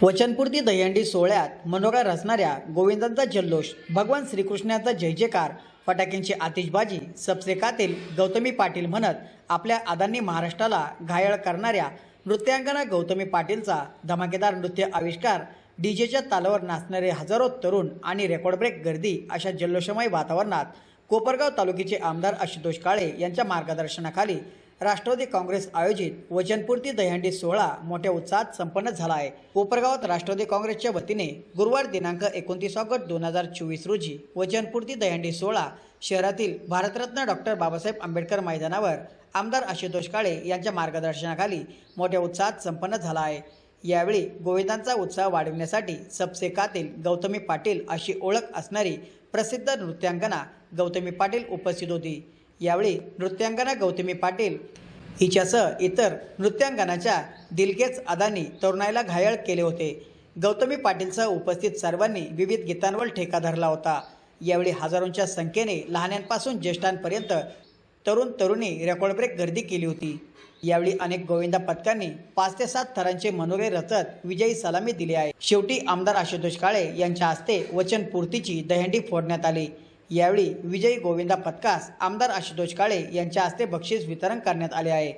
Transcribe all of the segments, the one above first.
वचनपूर्ती दहीहंडी सोहळ्यात मनोरा रचणाऱ्या गोविंदांचा जल्लोष भगवान श्रीकृष्णाचा जय जयकार फटाक्यांची आतिषबाजी सबसेकातील गौतमी पाटील म्हणत आपल्या आदांनी महाराष्ट्राला घायळ करणाऱ्या नृत्यांगना गौतमी पाटीलचा धमाकेदार नृत्य आविष्कार डीजेच्या तालावर नाचणारे हजारो तरुण आणि रेकॉर्ड ब्रेक गर्दी अशा जल्लोषमय वातावरणात कोपरगाव तालुक्याचे आमदार आशुतोष काळे यांच्या मार्गदर्शनाखाली राष्ट्रवादी काँग्रेस आयोजित वचनपूर्ती दहीहंडी सोहळा मोठ्या उत्साहात संपन्न झाला आहे. कोपरगावात राष्ट्रवादी काँग्रेसच्या वतीने गुरुवार दिनांक एकोणतीस ऑगस्ट दोन हजार चोवीस रोजी वचनपूर्ती दहीहंडी सोहळा शहरातील भारतरत्न डॉक्टर बाबासाहेब आंबेडकर मैदानावर आमदार आशुतोष काळे यांच्या मार्गदर्शनाखाली मोठ्या उत्साहात संपन्न झाला आहे. यावेळी गोविंदांचा उत्साह वाढविण्यासाठी सबसेकातील गौतमी पाटील अशी ओळख असणारी प्रसिद्ध नृत्यांगना गौतमी पाटील उपस्थित होती. यावेळी नृत्यांगना गौतमी पाटील हिच्यासह इतर नृत्यांगनाच्या दिलगेज अदांनी तरुणाईला घायळ केले होते. गौतमी पाटीलसह उपस्थित सर्वांनी विविध गीतांवर ठेका धरला होता. यावेळी हजारोंच्या संख्येने लहान्यांपासून ज्येष्ठांपर्यंत तरुण तरुणी रेकॉर्ड ब्रेक गर्दी केली होती. यावेळी अनेक गोविंदा पथकांनी पाच ते सात थरांचे मनोरे रचत विजयी सलामी दिली आहे. शेवटी आमदार आशुतोष काळे यांच्या हस्ते वचनपूर्तीची दहंडी फोडण्यात आली. यावेळी विजयी गोविंदा पथकास आमदार आशुतोष काळे यांच्या हस्ते बक्षीस वितरण करण्यात आले आहे.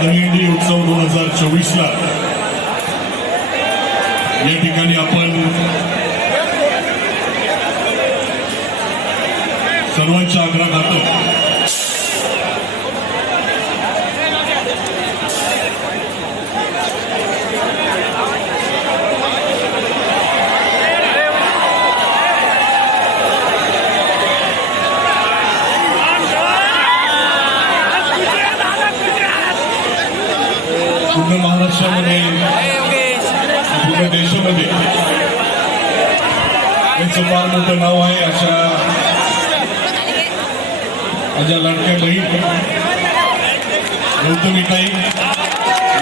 दहीहंडी उत्सव दोन हजार चोवीस ला या ठिकाणी आपण सर्वांच्या आग्रहाखातर पूर्ण महाराष्ट्रामध्ये पूर्ण देशामध्ये. यांचं फार मोठं नाव आहे अशा माझ्या लाडक्या बहीण. गौतमीताई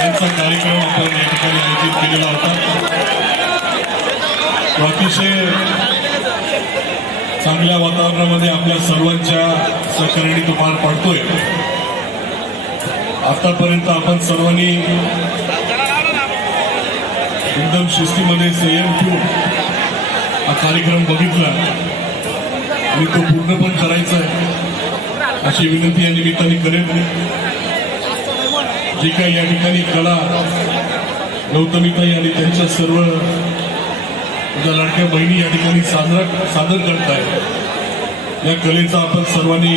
यांचा कार्यक्रम आपण या ठिकाणी आयोजित केलेला होता. तो अतिशय चांगल्या वातावरणामध्ये आपल्या सर्वांच्या सहकार्याने तो पार पाडतोय. आतापर्यंत आपण सर्वांनी एकदम शिस्तीमध्ये संयम ठेवून हा कार्यक्रम बघितला. आणि तो पूर्ण पण करायचा आहे. अशी विनंती या निमित्ताने करेन. जे काही या ठिकाणी कला गौतमीताई आणि त्यांच्या सर्व ज्या लाडक्या बहिणी या ठिकाणी सादर सादर करत आहेत या कलेचा आपण सर्वांनी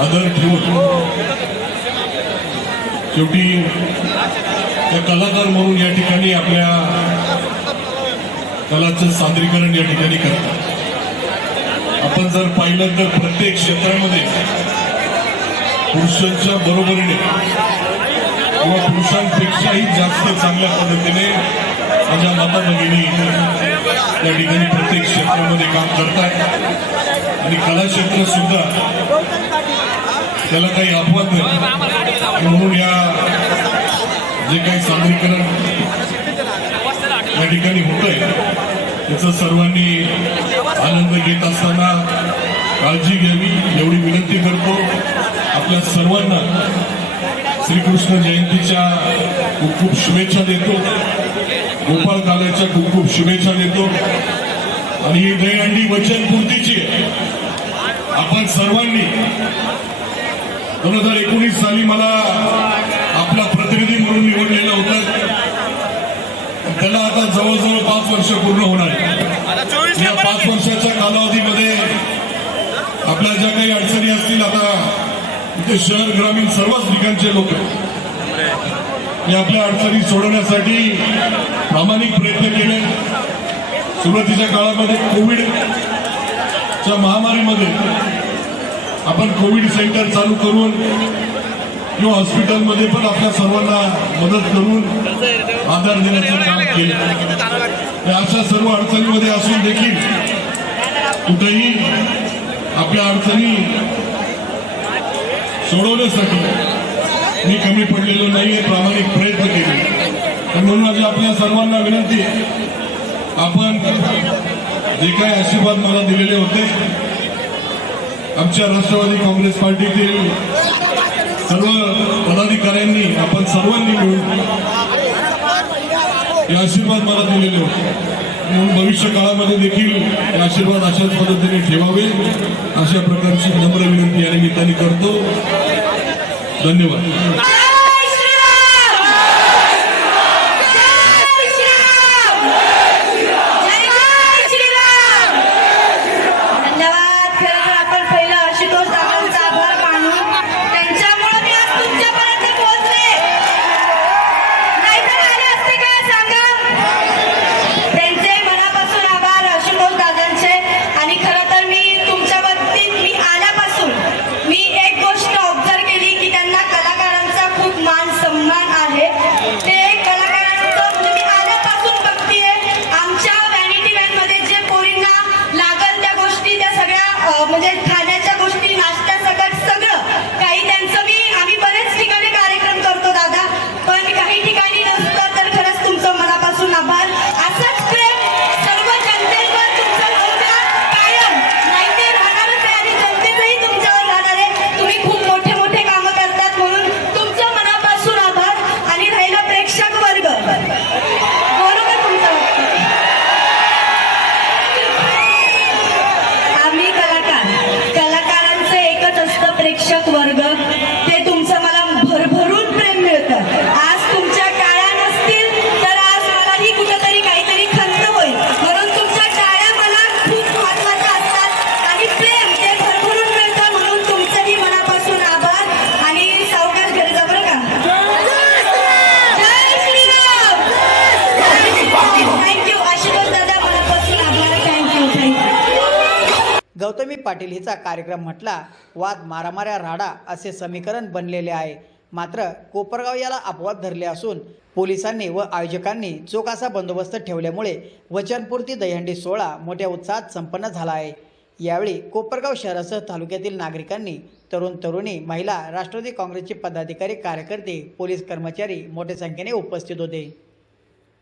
आदर ठेवून शेवटी त्या कलाकार म्हणून या ठिकाणी आपल्या कलाचं सादरीकरण या ठिकाणी करतात. आपण जर पाहिलं तर प्रत्येक क्षेत्रामध्ये पुरुषांच्या बरोबरीने किंवा पुरुषांपेक्षाही जास्त चांगल्या पद्धतीने माझ्या माता भगिनी या ठिकाणी प्रत्येक क्षेत्रामध्ये काम करतात आणि कलाक्षेत्र सुद्धा त्याला काही अपवाद नाही. म्हणून या जे काही सादरीकरण या ठिकाणी होत आहे त्याचा सर्वांनी आनंद घेत असताना काळजी घ्यावी एवढी विनंती करतो. आपल्या सर्वांना श्रीकृष्ण जयंतीच्या खूप खूप शुभेच्छा देतो. गोपाळ काल्याच्या खूप खूप शुभेच्छा देतो. आणि ही दहीहंडी वचनपूर्तीची आपण सर्वांनी दोन हजार एकोणीस साली मला आपला प्रतिनिधी म्हणून निवडलेलं होतं. त्याला आता जवळजवळ पाच वर्ष पूर्ण होणार या पाच वर्षाच्या कालावधीमध्ये आपल्या ज्या काही अडचणी असतील आता इथे शहर ग्रामीण सर्वच ठिकाणचे लोक मी आपल्या अडचणी सोडवण्यासाठी प्रामाणिक प्रयत्न केले. सुरुवातीच्या काळामध्ये कोविडच्या महामारीमध्ये आपण कोविड सेंटर चालू करून किंवा हॉस्पिटलमध्ये पण आपल्या सर्वांना मदत करून आधार देण्याचं काम केलं. अशा सर्व अडचणीमध्ये असून देखील कुठेही आपल्या अडचणी सोडवण्यासाठी मी कमी पडलेलो नाहीये प्रामाणिक प्रयत्न केले. पण म्हणून माझी आपल्या सर्वांना विनंती आपण जे काही आशीर्वाद मला दिलेले होते आमच्या राष्ट्रवादी काँग्रेस पार्टीतील सर्व पदाधिकाऱ्यांनी आपण सर्वांनी मिळून हे आशीर्वाद मला दिलेले होते. म्हणून भविष्य काळामध्ये देखील हे आशीर्वाद अशाच पद्धतीने ठेवावे. अशा प्रकारची नम्र विनंती या निमित्ताने करतो. धन्यवाद. गौतमी पाटील हिचा कार्यक्रम म्हटला वाद मारामाऱ्या राडा असे समीकरण बनलेले आहे. मात्र कोपरगाव याला अपवाद धरले असून पोलिसांनी व आयोजकांनी चोकासा बंदोबस्त ठेवल्यामुळे वचनपूर्ती दहीहंडी सोहळा मोठ्या उत्साहात संपन्न झाला आहे. यावेळी कोपरगाव शहरासह तालुक्यातील नागरिकांनी तरुण तरुणी महिला राष्ट्रवादी काँग्रेसचे पदाधिकारी कार्यकर्ते पोलीस कर्मचारी मोठ्या संख्येने उपस्थित होते.